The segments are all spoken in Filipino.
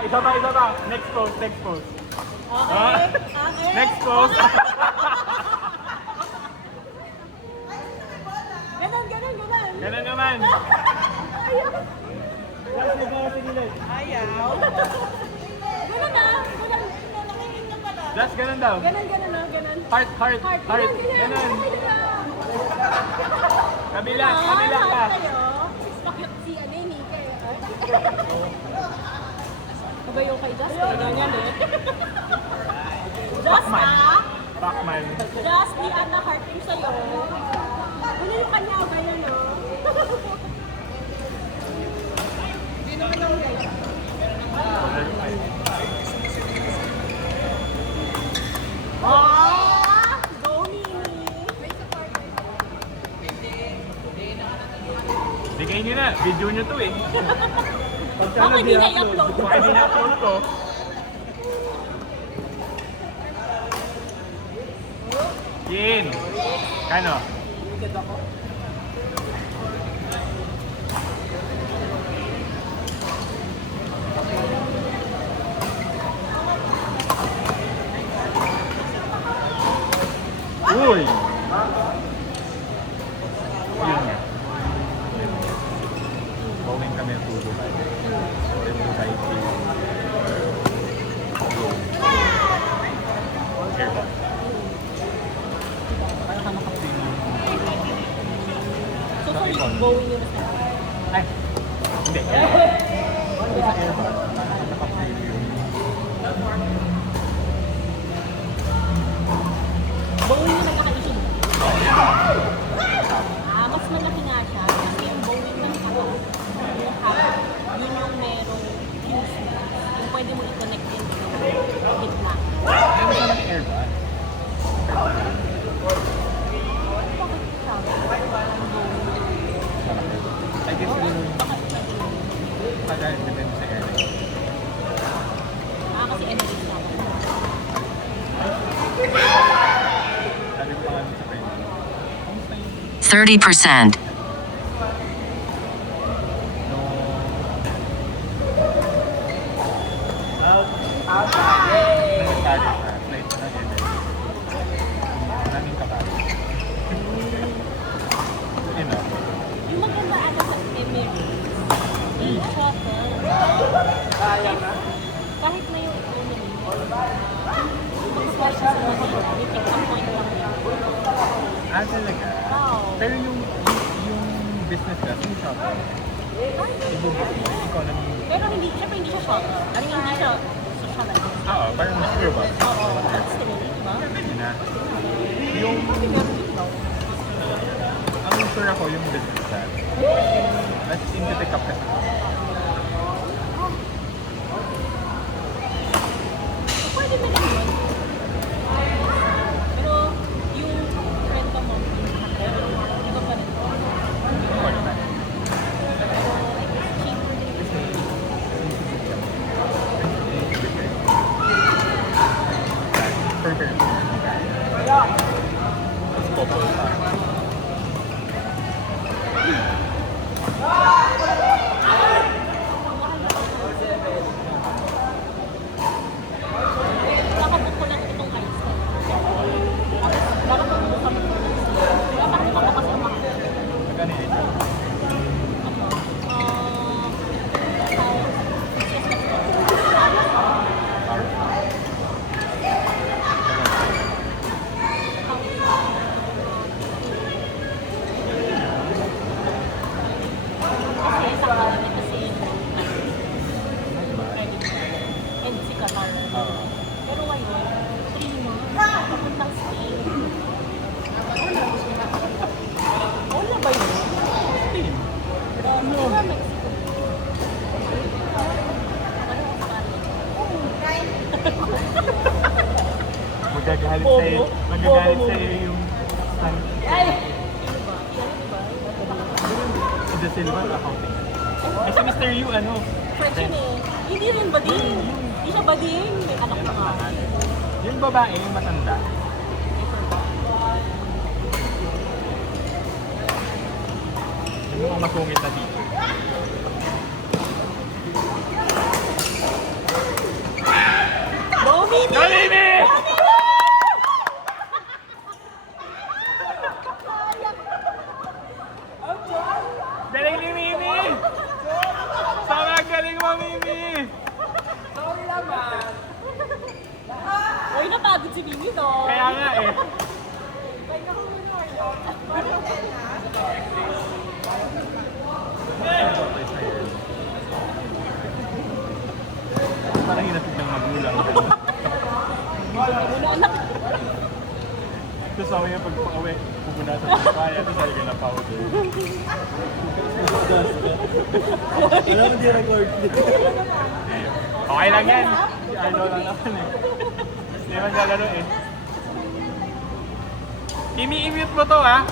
Isa pa. Next pose. Okay. Okay. Next pose. Ganon. Ganun naman. Ayaw. Ganon na. Just ganun daw. Ganon. Heart. Ganun. Kabila ka. Si ano yung Nika Kabayo kay Just. Ganyan eh. Just Rockman. Just ni Anna Harting sa'yo. Ano yung kanya ba yun, no? Hindi naman lang guys. Go Nini! May supporter. Bigay nyo na. Video nyo to eh. Ako hindi na i-upload. Baka hindi na-upload to. Yin. Kano? Uy! Yun nga. Bowling kami ang Dubai. Then Dubai to Rome. Airport. Parang ka makapili. So, sorry, going yun. Ay! Hindi. Ano sa airport? Parang ka makapili yun. Bowling yung nagkakaisip. Mas malaki nga siya. Kasi yung bowling ng ako, yung haba, yun yung merong fuse. Yung pwede mo i-connect din sa gitna. Ano sa ng airport? Bakit siya? I guess yun yung depende sa airline. Kasi energy naman. Sabi ko pa nga sa friend. Kamusta yung 30%. nag-start sa flight na ganyan. Maraming kabalo. Yun na. Yung maganda ata sa Emirates, yung shuttle, kahit na yung economy, mag-flash sa Manila, may check-in point lang yan. Ah, talaga? Wow. Pero yung business class, yung shuttle, ibubok mo, yung economy. Pero hindi, syempre hindi siya shuttle. Ano yung hindi siya socialite. Oo, parang mas tour bus. Oo, that's true, diba? Yun na. Yung, ang sure ako yung business class. Mas into-pick up kasi. Pwede na lang yun. Pero yung rent mo, iba pa rin. Or naman. Cheaper din. Per person. Mas couple pa. Nakabuk ko lang itong ice. Para kung buka mo. Dapat buka mo kasi ang mahal. Magkano yun? Kasi sa kanila kasi and si Kamal. Pero ngayon, 3 months, papuntang Spain. Wala ba yun? Diba Mexico? Magagalit Bobo. sa'yo. Magagalit Bobo. sa'yo yung Ay! Sino ba? Yan, diba? si De Silva accounting. Kasi Mr. Yu, ano? French yun eh. Hindi rin bading. Hindi siya bading. May anak na nga. Yung babae, yung matanda. Yung mga masungit na dito. parang hinatid ng magulang. Muna anak. Tapos sabi niya pag pauwi, pupunta sa kaya, tapos sabi ka na powder. Wala mo di record. Okay lang yan. Idol lang naman eh. Hindi man galaro eh. I-mute mo to ha.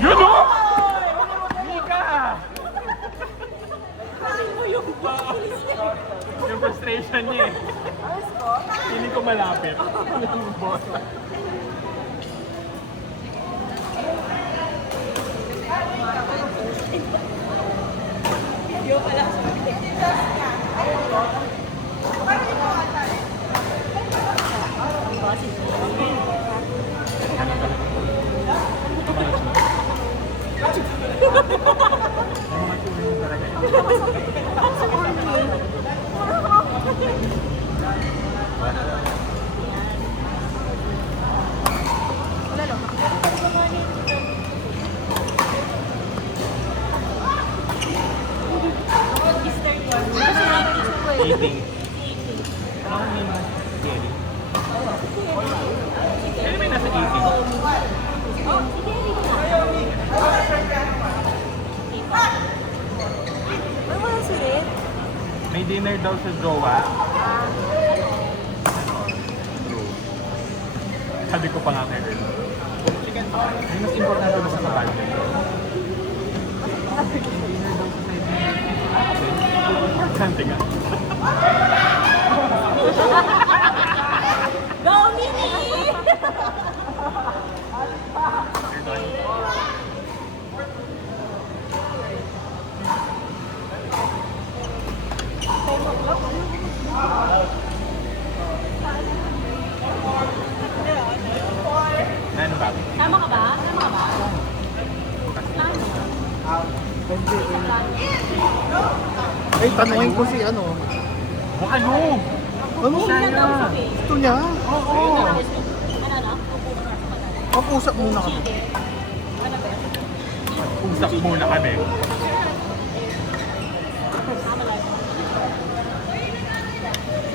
Yun o! Mika! Yung frustration niya eh. Hindi ko malapit. Boss. Yo pala. Eating. Ano yung scary? Kaya may nasa eating? May dinner daw sa jowa. Sabi ko pa nga kay Earl. Chicken pa. May mas importante ba sa kapal? Dinner daw sa side niya. Importante nga. Go, Mini! Ano ba? Tama ka ba? Tama ka ba? Ay, tanungin ko si ano. Ano? Ano? Gusto niya? Oo. Ano? Mag-usap muna kami. Ano ba? Usap muna kami. Tama lang.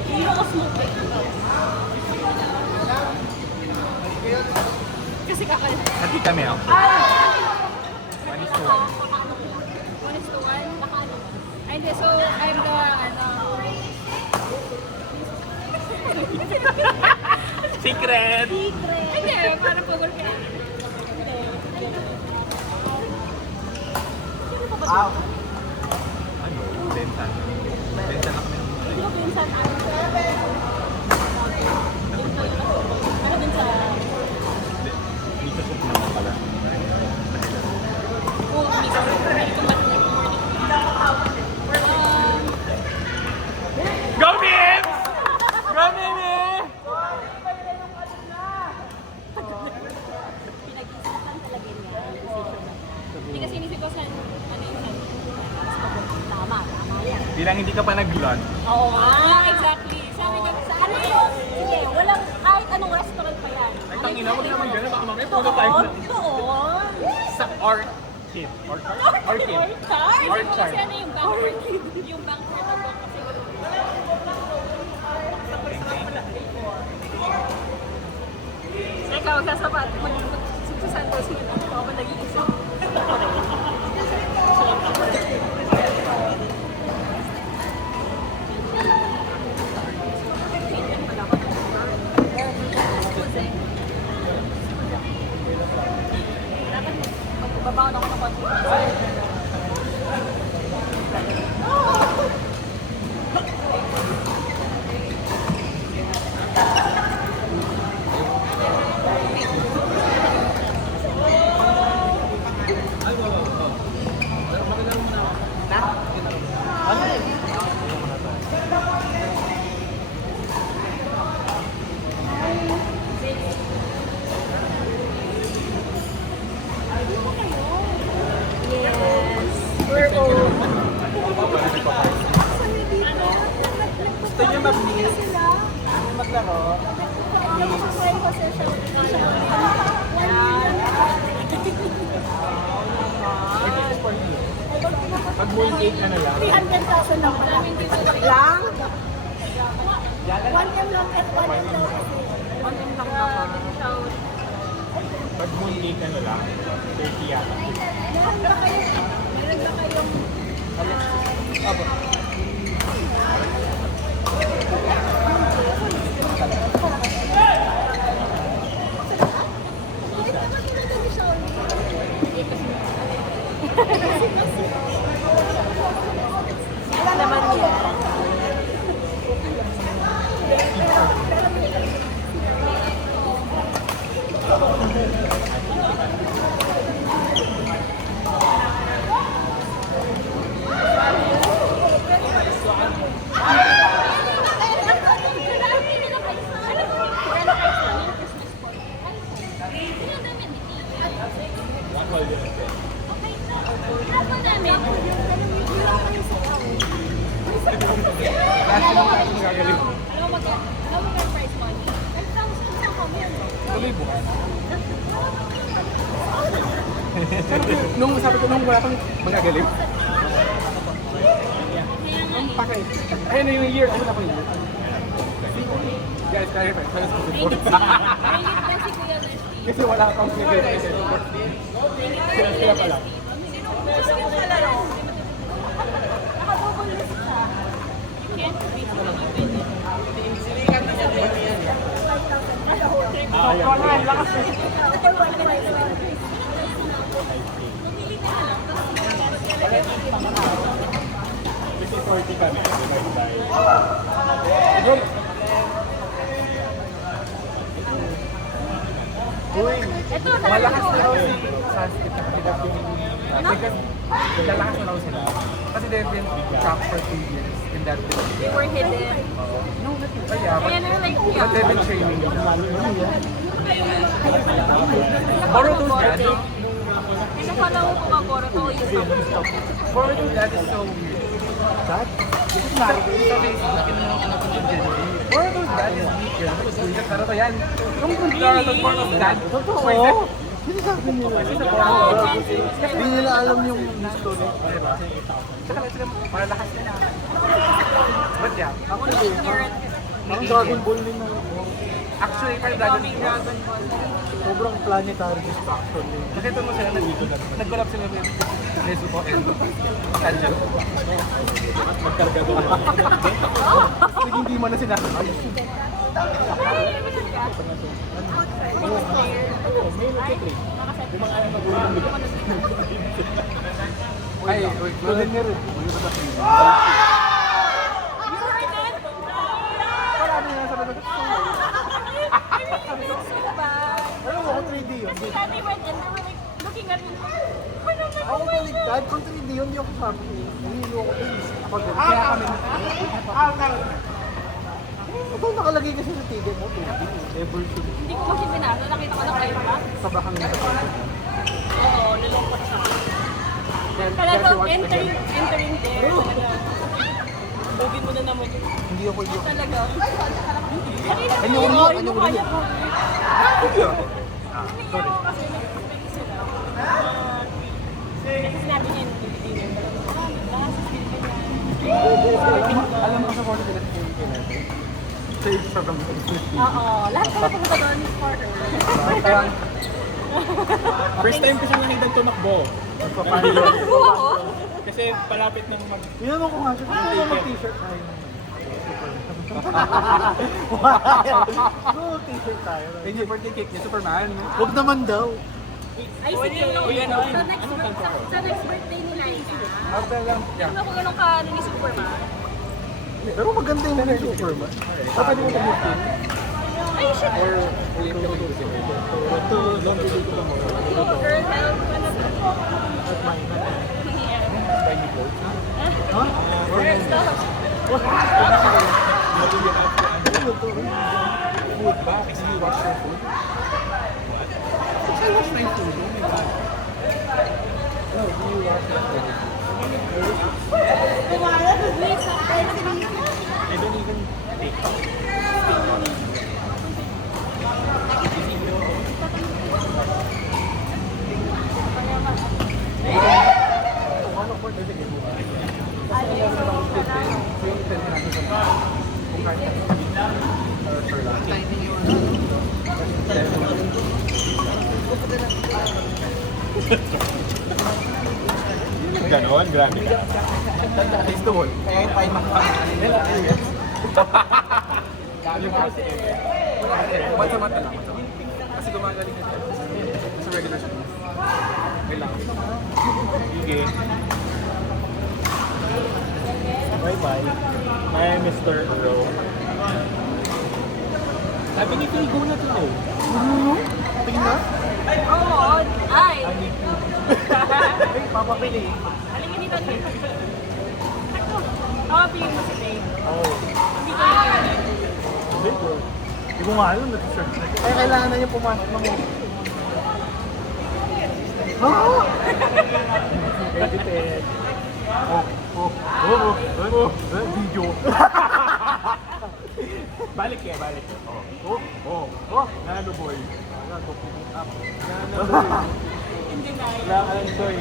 Hindi ako smoke eh. Kasi kakalit. Hati kami ako. One is to one. 1:1? Nakaano? Ay, hindi. So, I'm the, Secret! Secret! Hindi, parang pagod ka. Ano? Bentan. Bentan na kami. Hindi ko pinsan ano. Ano din sa... Hindi ka soup naman pala. Oh, miso. Hindi ko Go, Mims! Go, Mimi! pinag-isipan talaga niya. Hindi kasi inisip ko sa ano yung tama yan. Di lang hindi ka pa nag-vlog. Oo nga, exactly. Sabi niya, sa ano yun? Sige, walang kahit anong restaurant pa yan. Ay, tangina, huwag naman gano'n. Baka mamaya puno Doon, tayo na. doon. Sa Orchid. Orchid? Orchid. Orchard. Orchard. Kasi ano yung backward, yung backward na book kasi ikaw, sasapat. Magsususan ko sila. Ako ba nag-iisip? Babaw na ako ng konti. Yes. Pag mooncake ka na lang. 300,000 lang pala. Lang? 1M lang at 1M lang. 1M lang naman. Pag mooncake ka na lang, 30 yata. Meron ba kayong Wala naman yan. Gagaling. Alam mo price money? 10,000 lang kami. Tuloy bukas. Nung sabi ko, nung wala kang magagaling. Ang pakay. Ayun na yung year. Ano na po yun? Guys, kaya pa. Salas ko Ringit support. lang si Kuya Leslie. Kasi wala akong figure. Sila pala. Gusto yung kalaro. Nakadouble list siya. You can't beat it. Kasi 40 kami. Divide by... Siguro, Ito, malakas na raw si Sanskrit na kandidat yung... Because lalakas na raw sila. Kasi they've been trapped for 2 years in that building. They were hidden. Kaya, Kaya na like, but they've been training. Borrow those gadgets. Kasi follow ko ka Boruto is Borrow those gadgets so weird. That? Sa Facebook, borrow those gadgets weird. Pero to yan. Yung punta sa borrow those gadgets. Totoo? Sinasabi nila. Hindi nila alam yung story. Saka lang sila malalakas nila. But yeah, Ang Dragon Ball din na. actually parang Dragon Ball. Sobrang planetary destruction din. Kasi ito mo sila nag-collab sila with Nezuko and Sanjo. Magkarga doon. Kasi hindi man na sila. Ay, wait, Tuloy na rin. Marami nga sa labas. Alam mo, kung 3D yun. Kasi they went and they were like looking at me. Ako baligtad, kung 3D yun, hindi ako sabi. Nahihilo ako din. Ako din. Kaya kami. Ito nakalagay kasi sa TV mo, 2D. Ever should. Hindi ko kasi binasa. Nakita ko ng kayo ba? Sabah kami sa pagkakas. Oo, nilungkot siya. Talaga, entering there. Talaga. Bugin mo na naman yun. Hindi ako yung... Talaga. Ano yung umiyak? Ano yung umiyak? Sorry. Kasi nag-expect sila. Kasi sinabi niya yung Pilipino. Alam mo sa photo nila si Kim Save sa bang Oo, lahat ko pumunta doon is for her. Kaya, first time ko siya nakita tumakbo. Oo. Kasi palapit ng mag... Tinanong ko nga siya, kung ano mag-t-shirt tayo? Oo, t-shirt tayo. Eh, yung birthday cake niya, Superman. Huwag naman daw. Ay, sige. Sa next birthday ni Liza. After lang, yeah. Ano kung ganun ka ni Superman? Pero maganda yung mga Superman. Pwede mo mag-t-shirt. Ay, shit. Or, ulit ka mag-usip. Ito, long video ko lang mo. Girl, help. Ano to? At mine. Tiny clothes. Ha? Ano to? Food ba? Kasi you wash your food? I wash my food. Oh my God. No, do you wash your food? I don't even take. Ano po, Ganon, grabe ka. Gusto mo. Kaya yung time Once a month na lang. Kasi gumagaling ka sa regular siya. Kailangan. Sige. Bye-bye. Hi, Mr. Ro. Sabi ni Phil, go na to. Tingin na? Oo, ay! Ay, papapili. Halika dito, dito. Ako. Oo, pili mo si Dave. Oh. Hindi ko yung Hindi ko. Hindi ko nga alam na t-shirt na. Kaya kailangan na niya pumasok ng Ah! Edited. Video. Balik eh, balik. Nano boy. Nano boy. hindi na. Kailangan boy.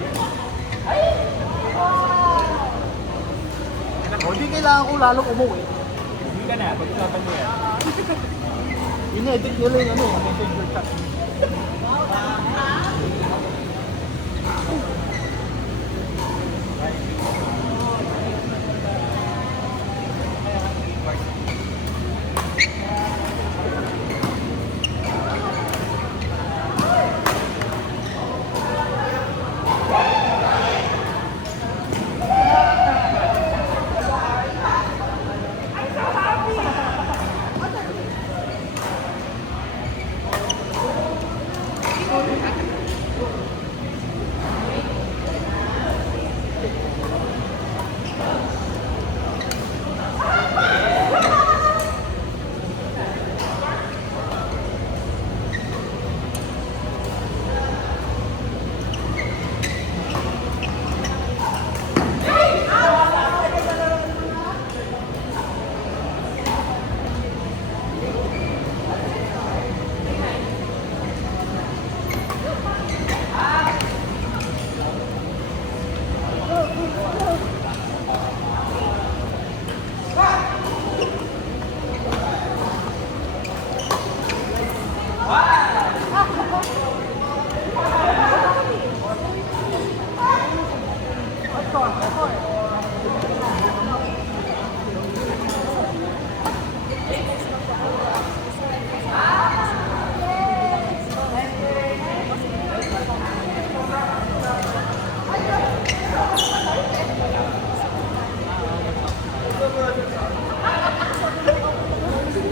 Hindi kailangan ko lalong umuwi. Hindi ka na, pag-usapan mo yan. Ini-edit nila yung ano, messenger chat.